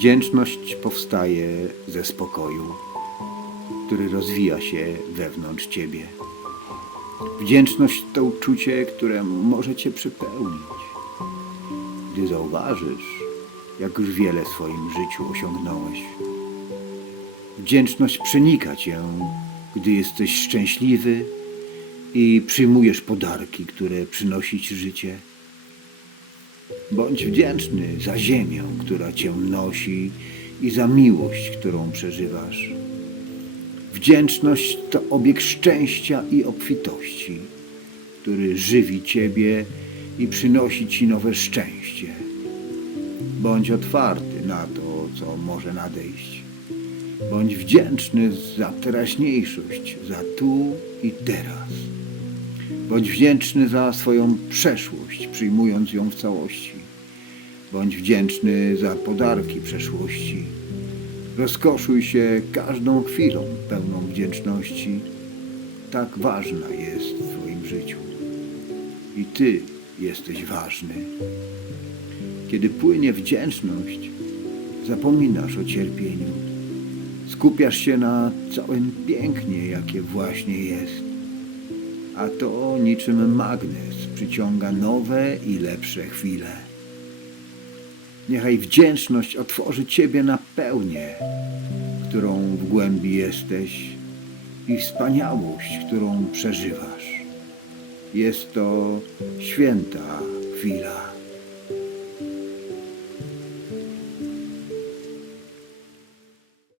Wdzięczność powstaje ze spokoju, który rozwija się wewnątrz ciebie. Wdzięczność to uczucie, które może cię przepełnić, gdy zauważysz, jak już wiele w swoim życiu osiągnąłeś. Wdzięczność przenika cię, gdy jesteś szczęśliwy i przyjmujesz podarki, które przynosi ci życie. Bądź wdzięczny za ziemię, która cię nosi i za miłość, którą przeżywasz. Wdzięczność to obieg szczęścia i obfitości, który żywi ciebie i przynosi ci nowe szczęście. Bądź otwarty na to, co może nadejść. Bądź wdzięczny za teraźniejszość, za tu i teraz. Bądź wdzięczny za swoją przeszłość, przyjmując ją w całości. Bądź wdzięczny za podarki przeszłości. Rozkoszuj się każdą chwilą pełną wdzięczności. Tak ważna jest w Twoim życiu. I Ty jesteś ważny. Kiedy płynie wdzięczność, zapominasz o cierpieniu. Skupiasz się na całym pięknie, jakie właśnie jest. A to niczym magnes przyciąga nowe i lepsze chwile. Niechaj wdzięczność otworzy Ciebie na pełnię, którą w głębi jesteś i wspaniałość, którą przeżywasz. Jest to święta chwila.